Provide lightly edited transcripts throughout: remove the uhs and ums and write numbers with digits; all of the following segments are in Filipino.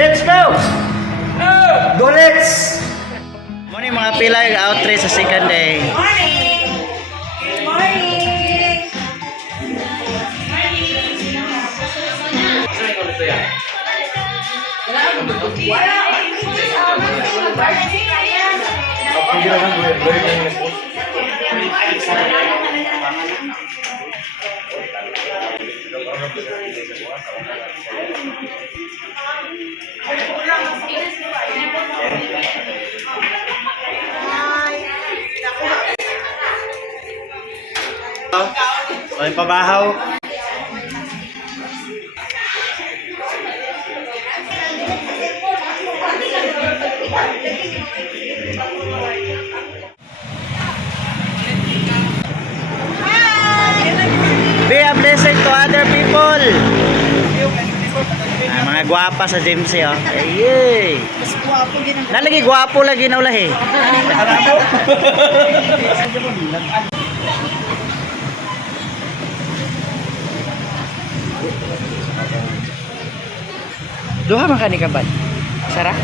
Let's go! Go, let's! Muna yung mga pila yung outreach sa second day. Morning! Good morning! O yung pabahaw. Be a blessing to other people. Mga gwapa sa Jimsy, oh. Ayy. Nalagi gwapo lagi na ulahi. Duha man ka ni kabad. Sarah?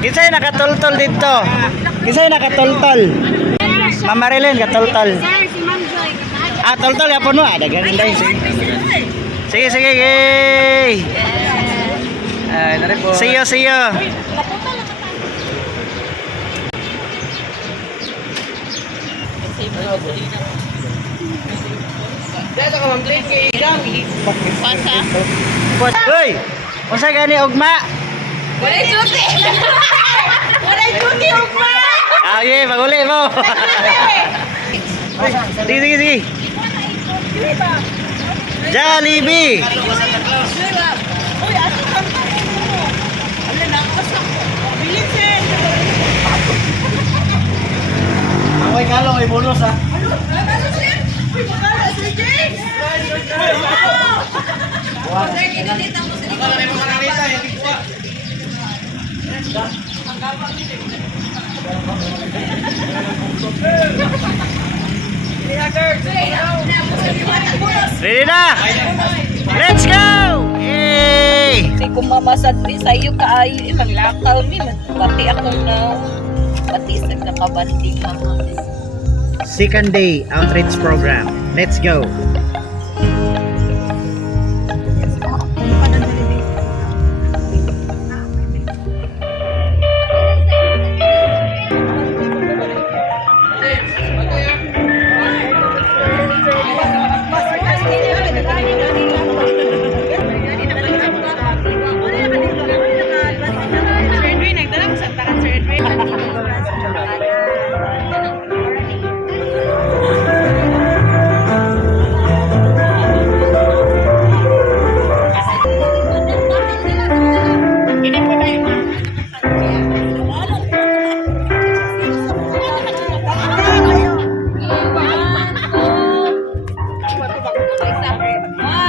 Kinsay nakatultol dito? Kinsay nakatultol? Ma'am Marilyn katultol. Sir, si Ma'am Joy. Ah, tultol ya puno. Ada ganda yun. Sige, sige, gay. See you, see you. Hoy! Unsa gani ugma? Walay duty! Walay duty, ugma! Ah, okay, maguli mo. Sige, sige, sige. Jollibee! Uy, ato kang tanong mo. Ala, nakasak ko. Bilisin! Away kalong ay bonus ha. Ano? Ano sir? Uy, makala, Sir James! Sir, kinunita mo sa likod. Ready na? Let's go! Yay! Kasi kung mamasadri sa iyo kaayo, ilang lakaw ni, pati ako na, pati sa kakabanding ako. Second day outreach program. Let's go.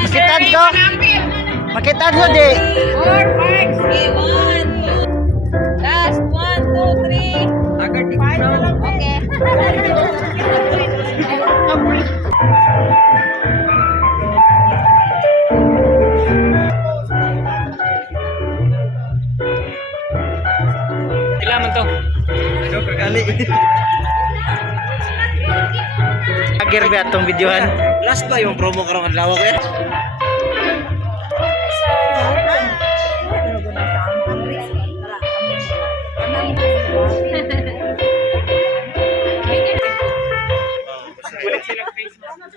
Makitan ko. Makitan ko di. 4 marks, okay, 1, 2, last 1, 2, 3. Okay. Kailangan to. Ano kagali? Agir ba itong videohan? Last ba yung promo karong adlaw ko eh? Kulit silang face mask.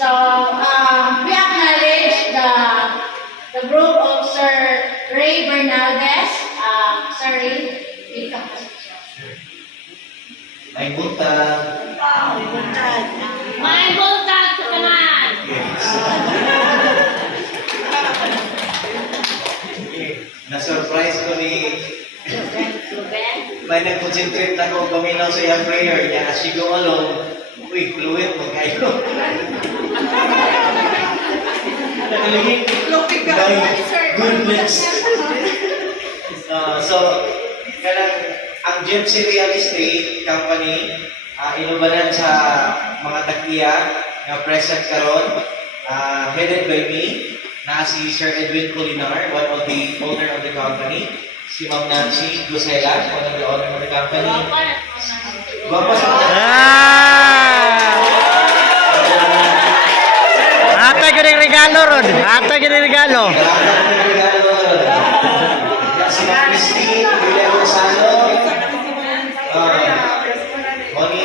So, we acknowledge the group of Sir Ray Bernaldez. Sir Ray, welcome. May punta. May buntag sa kanan. Na-surprise ko ni may nag-concentrate na ko guminaw sa iyang prayer niya as she go along. Uy, fluid mo kayo. Nakalingin. Goodness. So, ang Gypsy Real Estate Company, inubanan sa mga takiya na present karon, headed by me, na si Sir Edwin Colinar, one of the owner of the company, si Ma'am Nancy Gusela, one of the owner of the company. Guwapa sa Ate ko ng regalo ron. Ate ko ng regalo. Si Ma'am Christine Villarosano,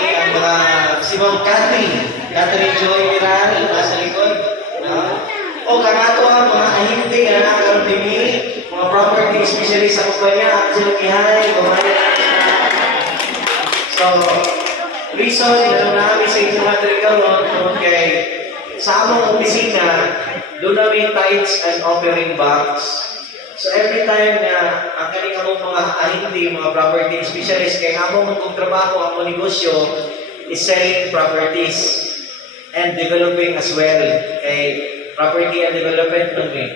ang mga si Ma'am Catherine Joy Miral, nasa likod. O kanato ang mga ahinte na nakakaroon din mga property specialist sa kumpanya at silukihay, So, reason na namin sa inyong material noon kay sa among opisina, doon namin tithes and offering box. So every time na ang kaning among mga ahinte, mga property specialist, kay among magtrabaho, ang negosyo is selling properties and developing as well. Kay property and development nun eh.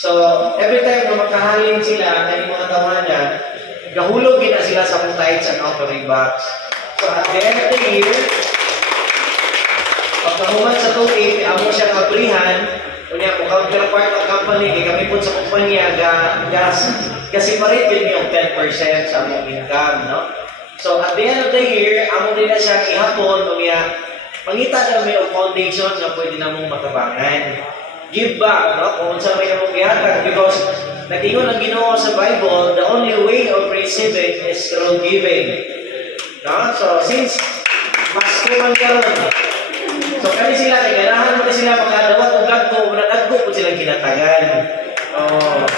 So, every time na magkahalin sila, kaning mga tawanan, gahulog gina sila sa mga tithes and offering box. So, at the end of the year, pagkahuman sa tuig, amo siya kabrihan, kunya kung counterpart ang company, kami po sa kumpanya, separate din yung 10% sa among income, no? So, at the end of the year, amo din na siya ihapon, kunya, mangita na may foundation na pwede na mong matabangan. Give back, no? Kung sa may namong gihatag, because nag-ingon ang Ginoo sa Bible, the only way of receiving is through giving. No? So, since mas kuman karon, so kami sila, ganahan mo na sila makadawat o gagko, managagko po silang kinatagan.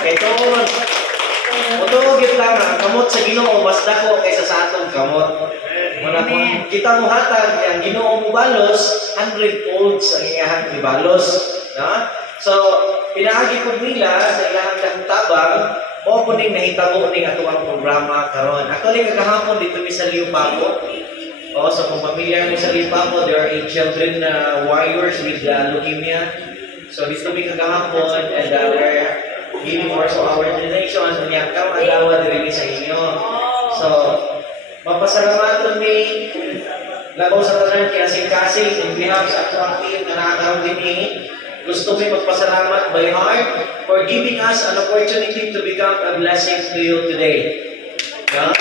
Kaya ito, ito git lang, ang kamot sa Ginoo, mas dako kaysa sa atong kamot. Muna po, kita mo hatag, ang Ginoo mo balos, 100 folds ang iyahan ni balos. No? So, pinaagi po nila sa ilang tabang, o po ning nahitabo ning atuang programa karon. Actually, kagahapon dito mi sa Liupago. So kung familiar mo sa Liupago, there are 8 children warriors with leukemia. So dito mi kagahapon and we're giving also our donation. Kunya ka magawa diri sa inyo. So, mapasalamat mi labaw sa tanan kay kasing-kasing in behalf sa atuang team na nakakaroon din gusto ko magpasalamat by heart for giving us an opportunity to become a blessing to you today. Yeah?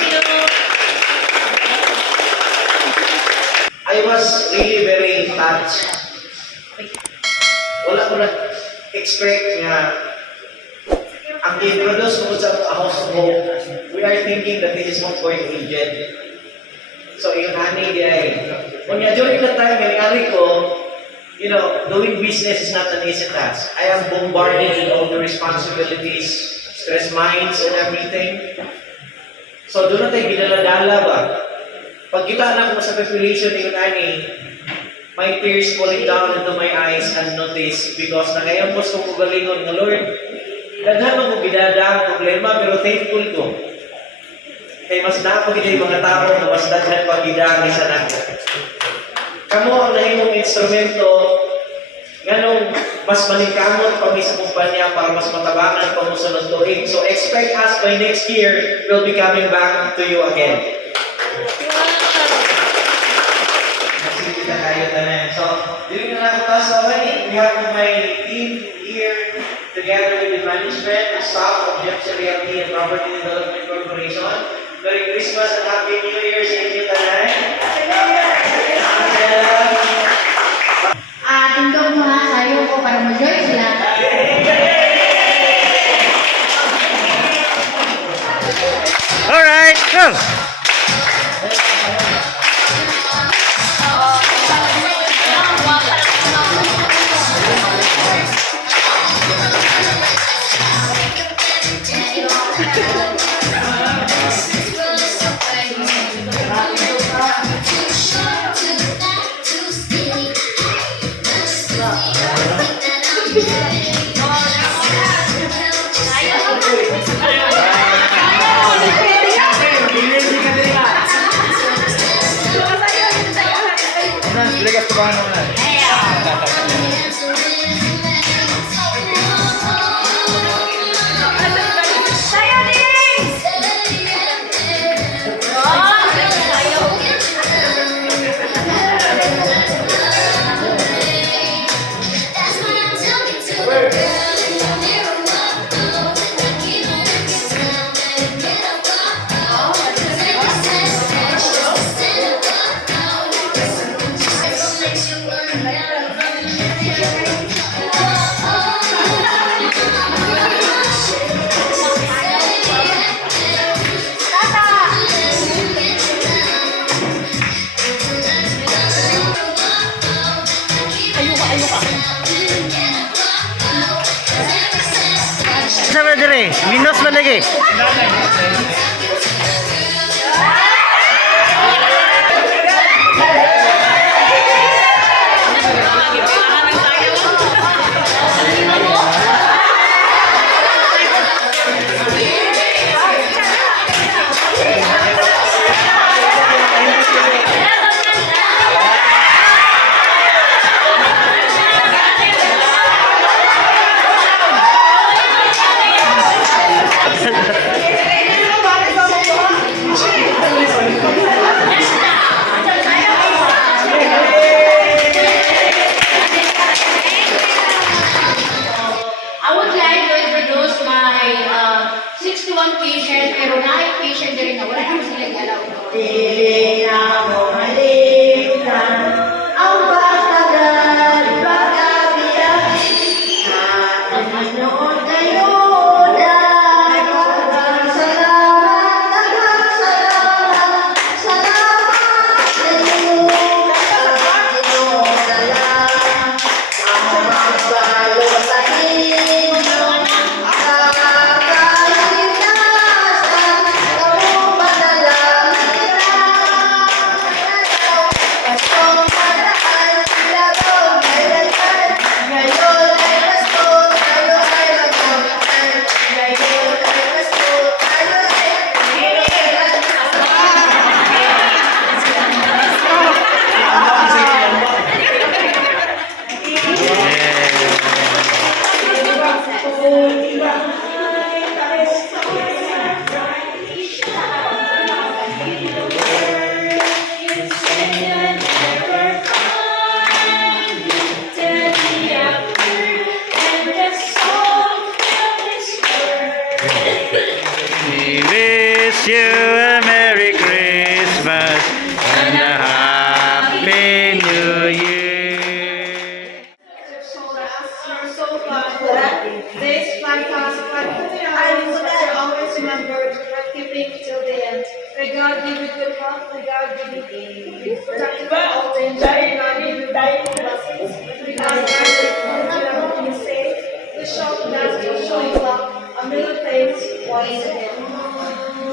I was really very touched. Wala ko na-expect nga ang introduce ko sa House of Hope. We are thinking that this is one point agent. So, yung honey diay. Kung during the time, nangyari ko, you know, doing business is not an easy task. I am bombarded with all the responsibilities, stress minds, and everything. So, doon na tayo ginala-dala ba? Pag kita na ko sa population ni Ani, my tears falling down into my eyes and notice because nangayambos kong ugalingon ng Lord. Daghan mo bidada ang problema pero thankful ko. Kay mas napagid yung mga tao na mas daghan pagidami sa nako. Kamo ang nahimong instrumento nganong mas manikamot pa sa kumpanya para mas matabangan pa mo sunod tuig. So expect us by next year, we'll be coming back to you again. Nasipita kayo tanan. So, during the last already, we have my team here together with the management and staff of Jeff's Realty and Property Development Corporation. Merry Christmas and Happy New Year sa inyo tanan. Tindog mga sayo ko para ma-join sila. Alright, go! Sabi dire, minus ba lagi? I would like to introduce my 61 patient, pero na patient din na wala naman sila galaw. Dili na mo malimutan ang pagtagal, pag-abiyak na Panginoon kayo dahil salamat, salamat sa iyo, Panginoon dalang ang magbalot sa inyo, kakaligtasan, kamo madalang Pastong madaan, silabong kailangan, ngayon ay Pasko, tayo ay magkabitan, ngayon ay Pasko, tayo ay We wish you a Merry Christmas and a Happy New Year. This podcast, I will always remember keeping till the end. May God give you good health, may God give you protected from all danger, may God give you blessings, may God guide you safe. The show that will show you love, a million things once again.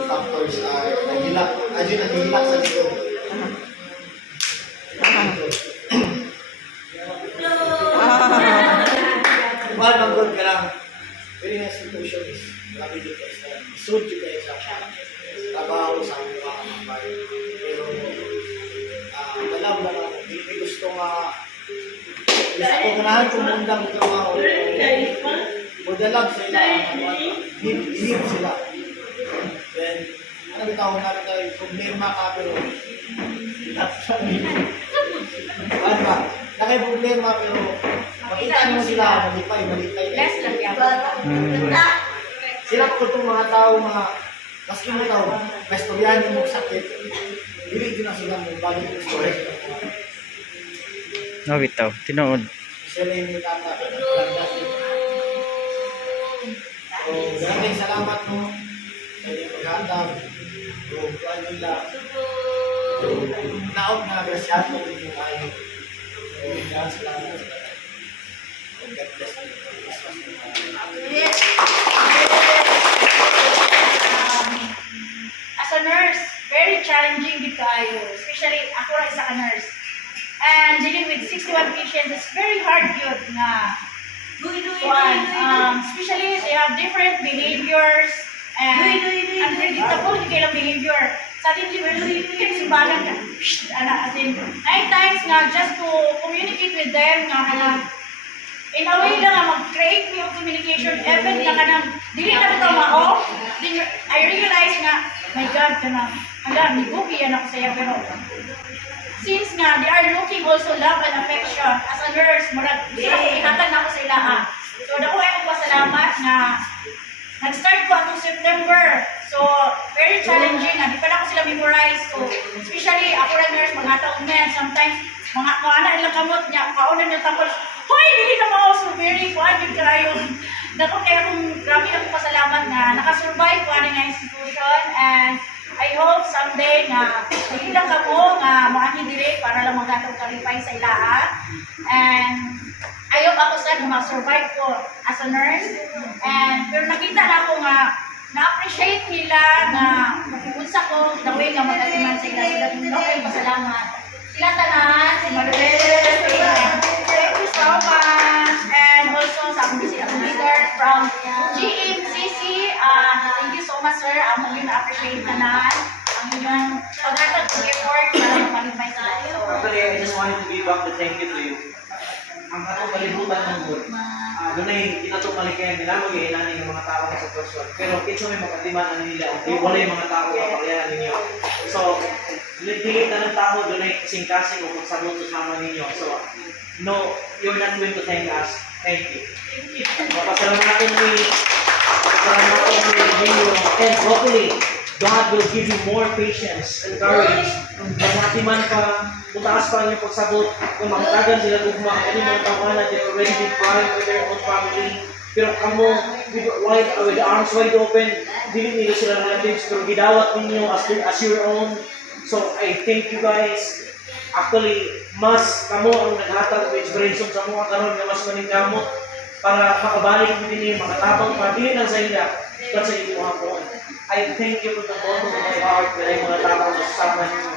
Factors are nahilak, adyo nahilak sa dito. Mahal mang good ka lang. Very nice solution is grabe dito. Suit you guys sa trabaho sa Kung unahan kung mundang trabaho, madalag sila, hilip sila. Then, ano bitaw na rin tayo, problema ka pero, ano ba? Nakay problema pero, makita mo sila, malipay. Less lang yan. Sila ko itong mga tao, maski mo tao, may storyanin mo sakit, hindi din na sila mo, balik yung story. No, bitaw. Tinood. Sila yung tata. So, maraming salamat mo. Pwede paghatag. So, kuhan nila. Naog na grasyado yung kayo. So, yan salamat. God bless you. As a nurse, very challenging dito kayo. Especially, ako rin isa ka nurse. And dealing with 61 patients, it's very hard yun nga. Especially, they have different behaviors and unpredictable yung kailang behavior. Suddenly, when you can simbalan ka, as in, 9 times nga, just to communicate with them, nga, in a way lang, mag-create me of communication, even na ka nang, dili na ito mao, I realize nga, my God, ka na, ni Buki, yan ako sa'yo, pero, since nga, they are looking also love and affection, as a nurse, marag, sila ko ihatag na ako sa ila, So, dako ay kong pasalamat na, nag-start ko atong September. So, very challenging na, di pa na ako sila memorize. So, especially, ako rin nurse, mga taong men, sometimes, mga anak ilang kamot niya, kaunan niya tapos, hoy, dili na mo, so very kuhan yung karayon. Dako kaya kung grabe na kong pasalamat na nakasurvive ko nga institution and I hope someday na hindi lang kamo nga maanhi dire para lang magatong kalipay sa ilaha. And I hope ako sa ma-survive ko as a nurse. And pero nakita na ako nga na-appreciate nila na unsa ko the way nga magatiman sa ila. Sila okay, pasalamat. Sila tanan, si Maribel, thank you so much. And also sa akong bisita leader from GMCC, thank you so much sir. Amo yung na-appreciate tanan. Ang inyong paghatag ng effort para malipay sa layo. Actually, I just wanted to give back the thank you to you. Ang atong palibutan ng good. Doon ay kinatong malikayan nila, mag-iilanin ng mga tao sa sitwasyon. Pero kinsa may makatiman nila, hindi wala yung mga tao na paglayan ninyo. So, lilit na ng tao doon ay kasing-kasing o magsabot kasama ninyo. So, no, you're not going to thank us. Thank you. Pasalamatan ni and hopefully, God will give you more patience and courage. Magmatiman ka, mutaas pa ang iyong pagsabot. Kung makatagan sila tugma, kasi mga tawanan, they've already been crying for their own family. Pero kamo, with the arms wide open, dili nila sila relatives, pero gidawat ninyo as your own. So, I thank you guys. Actually, mas kamo ang naghatag ng inspiration sa mga karon nga mas maningkamot para makabalik din niyo, makatabang pa, dili lang sa inyo, but sa inyo mga po. I thank you from the bottom of my heart na yung mga tao na kasama niyo.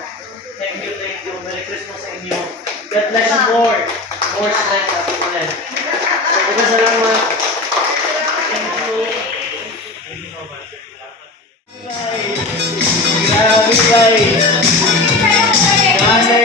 Thank you. Merry Christmas sa inyo. God bless you more. More strength at the end. So, bukas salamat. Thank you. Thank you so much. Grabe, guys. Grabe,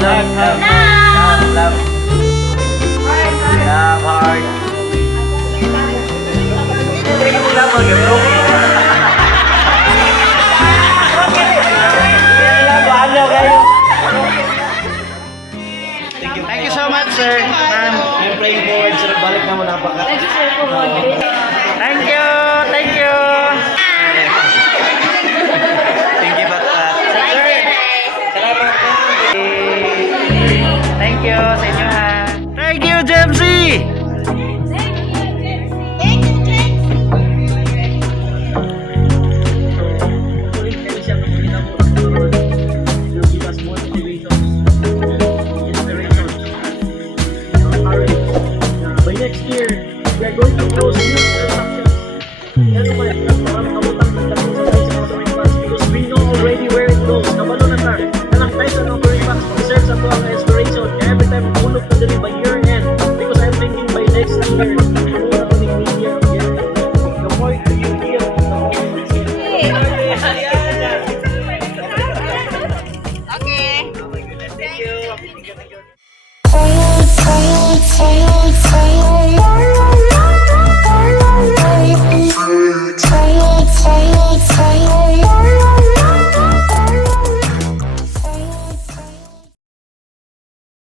Love. Love heart. Thank you so much, sir. Ma'am. I'm praying forward, sir. Balik na mo napaka. Thank you. Thank you, Papa. Salamat po. Thank you sa inyo, ha. Thank you, Jamesy. By next year, we are going to close this